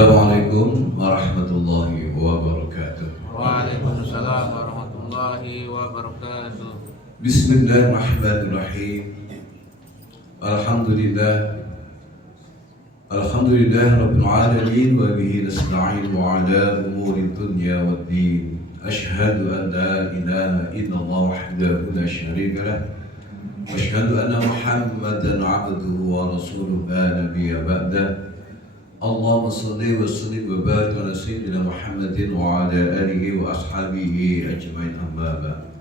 Assalamualaikum warahmatullahi wabarakatuh. Waalaikumsalam warahmatullahi wabarakatuh. Bismillahirrahmanirrahim. Alhamdulillah. Alhamdulillah Rabbil alamin wa bihi nasta'in wa ala umuri dunya waddin. Ashhadu an la ilaha illallah wahdahu la syarika lah. Wa ashhadu anna Muhammadan 'abduhu wa rasuluhu la nabiyya ba'dah. Allahumma salli wa sallim wa barik ala sayyidina Muhammadin wa ala alihi wa ashabihi ajma'in amma ba'd.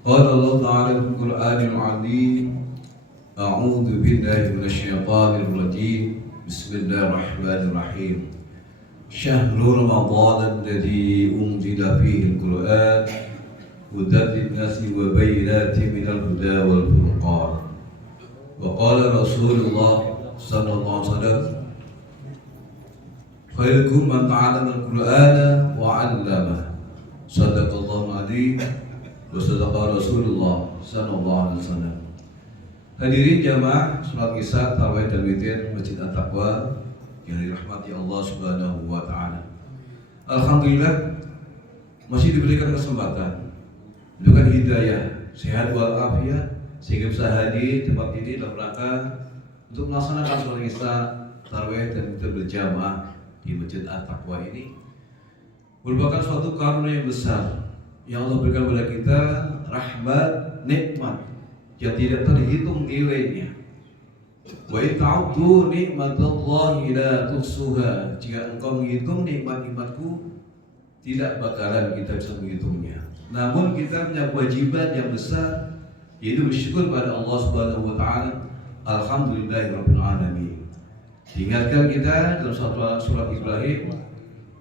Qala Allah Ta'ala fil Qur'anil 'azim. A'udzu billahi minasy syaithanir rajim. Bismillahirrahmanirrahim. Syahrul Ramadan alladzi unzila fihi al-Qur'an hudan lin-nasi wa bayyinatin minal huda wal furqan. Wa qala Rasulullah sallallahu alaihi wasallam khairukum man ta'allama al-Qur'ana wa 'allama. Shadaqallahul 'azim wa shadaqa Rasulullah sallallahu alaihi wasallam. Hadirin jamaah salat Isya, tarawih dan witir Masjid At-Taqwa yang dirahmati Allah Subhanahu wa taala. Alhamdulillah masih diberikan kesempatan, diberikan hidayah, sehat walafiat sehingga bisa hadir tempat ini dalam rangka untuk melaksanakan salat Isya, tarawih dan witir berjamaah di Masjid At-Taqwa ini merupakan suatu karunia yang besar yang Allah berikan kepada kita, rahmat, nikmat yang tidak terhitung nilainya. Wa in ta'uddu nikmatallahi la tuhsuha. Jika engkau menghitung nikmat-nikmatku, tidak bakalan kita bisa menghitungnya. Namun kita punya kewajiban yang besar, yaitu bersyukur pada Allah Subhanahu wa taala. Alhamdulillahirabbil alamin. Diingatkan kita dalam surat Ibrahim,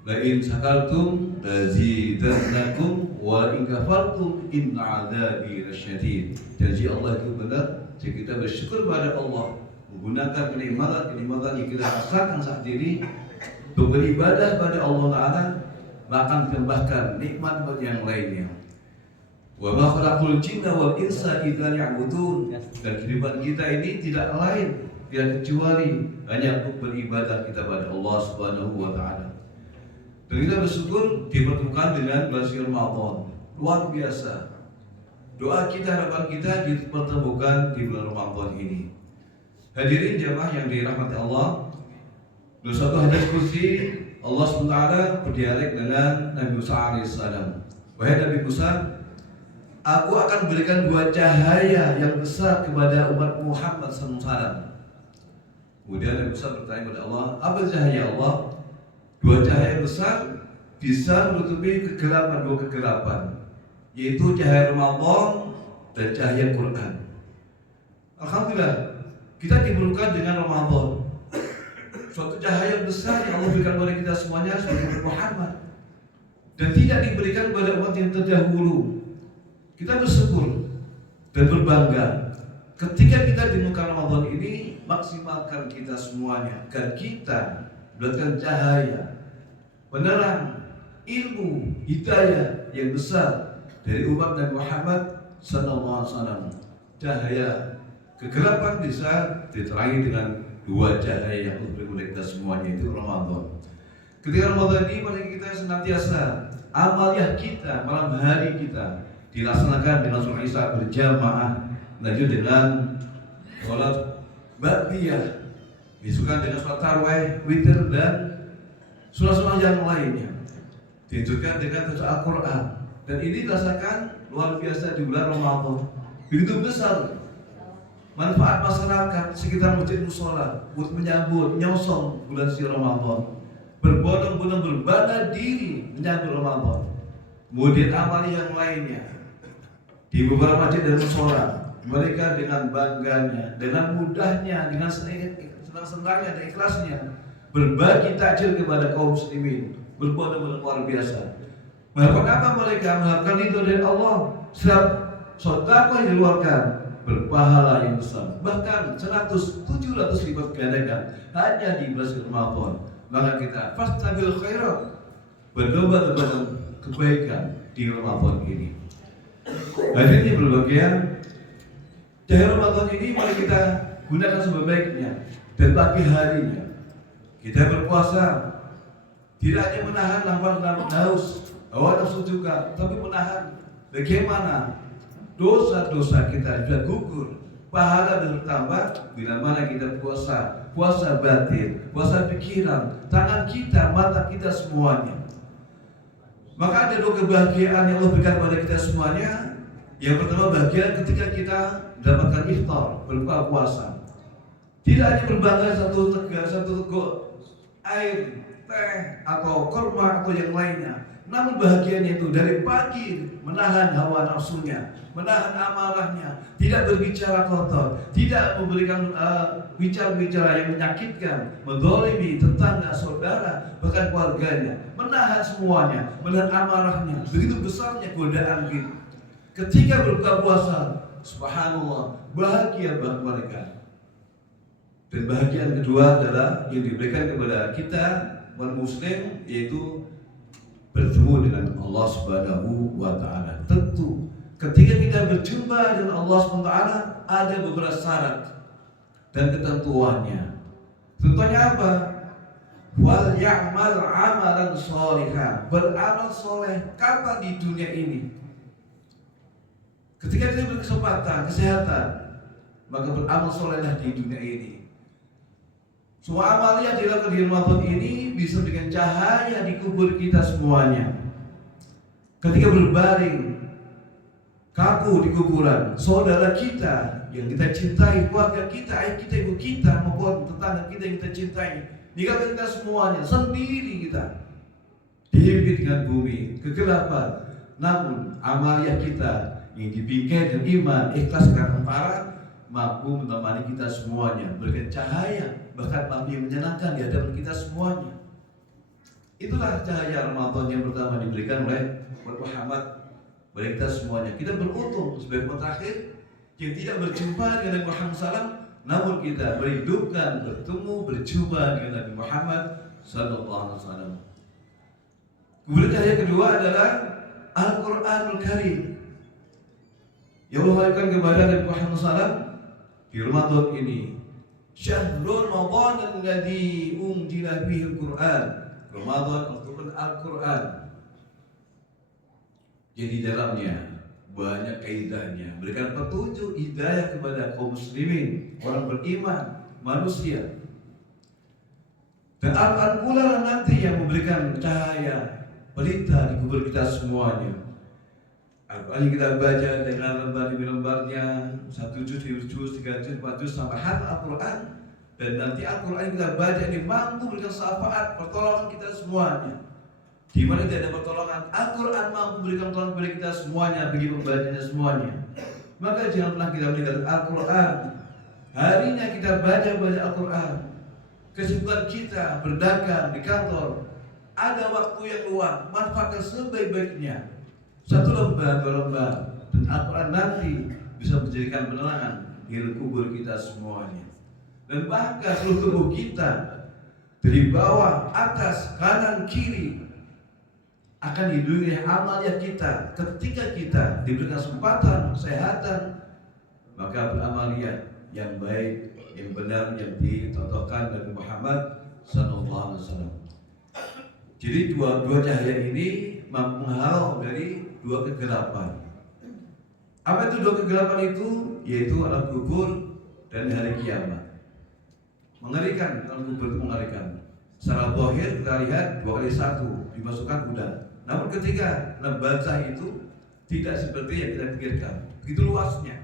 la in syakartum lazidannakum wa in kafartum inna adzabi lasyadid. Janji Allah itu benar jika kita bersyukur pada Allah, menggunakan kenikmatan yang kita rasakan saat ini untuk beribadah pada Allah Ta'ala, maka tambahkan nikmat yang lainnya. Wa ma khalaqul jinna wal insa illa liya'budun. Dan kehidupan kita ini tidak lain, tidak kecuali hanya untuk beribadah kita pada Allah Subhanahu wa taala. Dan kita bersyukur dipertemukan dengan bulan suci Ramadan. Luar biasa. Doa kita, harapan kita dipertemukan di bulan Ramadan ini. Hadirin jamaah yang dirahmati Allah, dalam satu hadis qudsi Allah Subhanahu wa taala berdialog dengan Nabi Musa alaihissalam. Wahai Nabi Musa, aku akan berikan dua cahaya yang besar kepada umat Muhammad SAW. Kemudian Nabi Musa bertanya kepada Allah, apa cahaya Allah? Dua cahaya besar bisa menutupi kegelapan, dua kegelapan, yaitu cahaya Ramadan dan cahaya Quran. Alhamdulillah, kita diperlukan dengan Ramadan, suatu cahaya besar yang Allah berikan kepada kita semuanya sebagai umat Muhammad, dan tidak diberikan kepada umat yang terdahulu. Kita bersyukur dan berbangga ketika kita di muka Ramadan ini, maksimalkan kita semuanya agar kita mendapatkan cahaya, penerang, ilmu, hidayah yang besar dari umat Nabi Muhammad SAW. Cahaya kegelapan bisa diterangi dengan dua cahaya yang Allah berikan kita semuanya, itu Ramadan. Ketika Ramadan ini, mari kita senantiasa amaliyah kita, malam hari kita dilaksanakan dengan sholat Isya berjamaah, lanjut dengan sholat ba'diyah, disukan dengan sholat tarawih, witir dan surah-surah yang lainnya, dilanjutkan dengan baca Al-Quran. Dan ini dirasakan luar biasa di bulan Ramadan. Begitu besar manfaat masyarakat sekitar masjid musola untuk menyambut nyosong bulan suci Ramadan, berbondong-bondong berbada diri menyambut Ramadan. Kemudian amal yang lainnya di beberapa masjid dan musola, mereka dengan bangganya, dengan mudahnya, dengan senang-senangnya dan ikhlasnya berbagi takjil kepada kaum muslimin, berbondong-bondong luar biasa. Mengharapkan apa mereka? Mengharapkan itu dari Allah. Setiap sedekah yang dikeluarkan berpahala yang besar, bahkan 100-700 lipat gandakan hanya di bulan Ramadan. Maka kita fastabil khairat, berlomba-lomba dalam kebaikan di Ramadan ini. Hadirin yang berbahagia, cahaya Ramadan ini mari kita gunakan sebaik-baiknya, dan pagi harinya Kita berpuasa tidak hanya menahan haus, hawa nafsu juga, tapi menahan bagaimana dosa-dosa kita sudah gugur, pahala bertambah bila mana kita puasa batin, puasa pikiran, tangan kita, mata kita semuanya. Maka ada 2 kebahagiaan yang Allah berikan pada kita semuanya. Yang pertama, bahagia ketika kita mendapatkan iftar, berbuka puasa. Tidak hanya berbangga satu teguk air, teh, atau kurma atau yang lainnya. Namun bahagianya itu dari pagi menahan hawa nafsunya, menahan amarahnya, tidak berbicara kotor, tidak memberikan bicara-bicara yang menyakitkan, menzalimi tetangga, saudara, bahkan keluarganya, menahan semuanya, menahan amarahnya. Begitu besarnya godaan kita. Ketika berbuka puasa, subhanallah, bahagia bagi mereka. Dan bahagia yang kedua adalah yang diberikan kepada kita umat muslim, yaitu bertemu dengan Allah Subhanahu wa taala. Tentu ketika kita berjumpa dengan Allah Subhanahu wa taala ada beberapa syarat dan ketentuannya. Tentunya apa? Wal ya'mal 'amalan shalihan. Beramal soleh kapan di dunia ini? Ketika kita berkesempatan, kesehatan, maka beramal solehlah di dunia ini. Semua amal yang dilakukan di Ramadan ini bisa dengan cahaya di kubur kita semuanya. Ketika berbaring kaku di kuburan, saudara kita yang kita cintai, keluarga kita, ayah kita, ibu kita, maupun tetangga kita yang kita cintai, ninggalkan kita semuanya, sendiri kita dihimpit dengan bumi, kegelapan. Namun amaliyah kita yang dibingkai dengan iman, ikhlas karena para mampu menemani kita semuanya, berikan cahaya, bahkan mampu yang menyenangkan di hadapan kita semuanya. Itulah cahaya Ramadan yang pertama diberikan oleh Muhammad bagi kita semuanya. Kita beruntung sebagai umat terakhir yang tidak berjumpa dengan Nabi Muhammad SAW, namun kita berhidupkan, bertemu, berjumpa dengan Nabi Muhammad SAW. Kemudian cahaya kedua adalah Al-Quranul Karim yang Allah berikan kepada Nabi Muhammad SAW di Ramadan ini. Syahrul Ramadan alladzi unzila fihi al-Qur'an. Ramadan Al-Quran. Jadi dalamnya banyak kaidahnya, berikan petunjuk hidayah kepada kaum muslimin, orang beriman, manusia. Dan Al-Quran pula nanti yang memberikan cahaya pelita di kubur kita semuanya. Al-Quran yang kita baca dengan lembar demi lembarnya, 1 juz, 2 juz, 3 juz, 4 juz sampai hafal Al-Quran. Dan nanti Al-Quran yang kita baca ini mampu memberikan syafaat, pertolongan kita semuanya. Di mana tidak ada pertolongan, Al-Quran mampu memberikan pertolongan kepada kita semuanya, bagi pembacanya semuanya. Maka jangan pernah kita meninggalkan Al-Quran. Harinya kita baca Al-Quran. Kesibukan kita berdagang di kantor, ada waktu yang luang, manfaatkan sebaik-baiknya. 1 lembar, 2 lembar, dan Al-Quran nanti bisa menjadikan penerangan di kubur kita semuanya. Dan bahkan seluruh tubuh kita dari bawah, atas, kanan, kiri akan dilindungi amalnya kita. Ketika kita diberikan kesempatan, kesehatan, maka beramaliyah yang baik, yang benar, yang dicontohkan Nabi Muhammad SAW. Jadi dua cahaya ini mampu menghalau dari 2 kegelapan. Apa itu 2 kegelapan itu? Yaitu alam kubur dan hari kiamat. Mengerikan, alam kubur itu mengerikan. Secara zahir kita lihat 2 kali 1 dimasukkan kuda. Namun ketika membaca itu tidak seperti yang kita pikirkan. Begitu luasnya.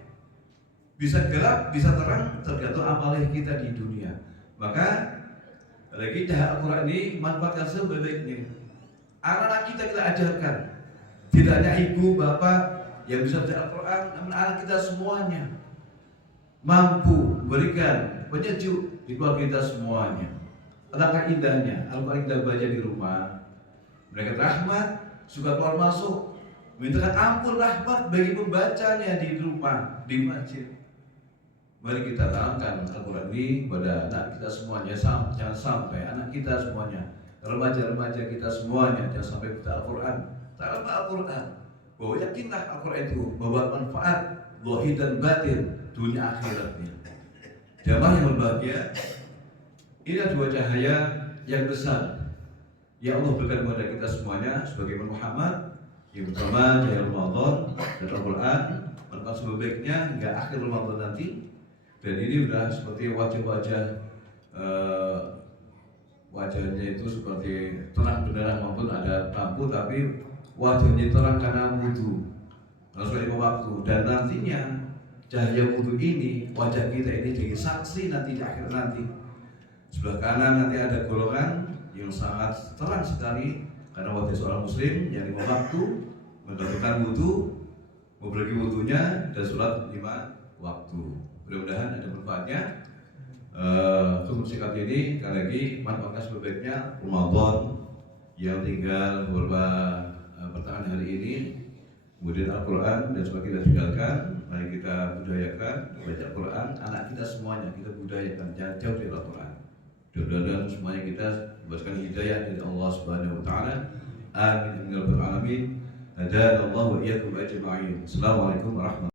Bisa gelap, bisa terang, tergantung amalnya kita di dunia. Maka lagi cahaya Al-Quran ini manfaatkan sebaik-baiknya. Anak-anak kita ajarkan. Tidak hanya ibu, bapak yang bisa baca Al-Quran, namun anak kita semuanya mampu memberikan penyejuk di keluarga kita semuanya. Alangkah indahnya Al-Quran kita baca di rumah. Mereka rahmat, suka keluar masuk, mintakan ampun rahmat bagi pembacanya di rumah, di masjid. Mari kita tanamkan Al-Quran ini pada anak kita semuanya. Jangan sampai anak kita semuanya, remaja-remaja kita semuanya, jangan sampai buta Al-Quran. Tanam Al-Quran, bahwa yakinlah Al-Quran itu membawa manfaat zahir dan batin, dunia akhiratnya. Jamaah yang berbahagia, inilah 2 cahaya yang besar yang Allah berikan kepada kita semuanya sebagai Muhammad, yang pertama dari Ramadan dan Al-Quran, maka sebaiknya hingga akhir Ramadan nanti. Dan ini sudah seperti wajah-wajah wajahnya itu seperti terang benderang maupun ada lampu, tapi wajahnya terang karena wudhu sesuai waktu. Dan nantinya cahaya wudhu ini, wajah kita ini jadi saksi nanti di akhir nanti. Sebelah kanan nanti ada golongan yang sangat terang sekali karena wajah seorang muslim yang lima waktu melakukan wudhu, memperbaiki wudhunya dan sholat 5 waktu. Mudah-mudahan ada manfaatnya. Untuk singkat ini, sekali lagi manfaatkan sebaiknya Ramadan yang tinggal beberapa pertengahan hari ini, kemudian Al-Quran dan sebagainya kita tinggalkan. Mari kita budayakan baca Al-Quran, anak kita semuanya kita budayakan, jangan jauh dari Al-Quran. Mudah-mudahan semuanya kita diberikan hidayah dari Allah Subhanahu Wa Taala. Amin ya rabbal alamin. Hadanallahu wa iyyakum ajma'in. Assalamualaikum warahmatullahi wabarakatuh.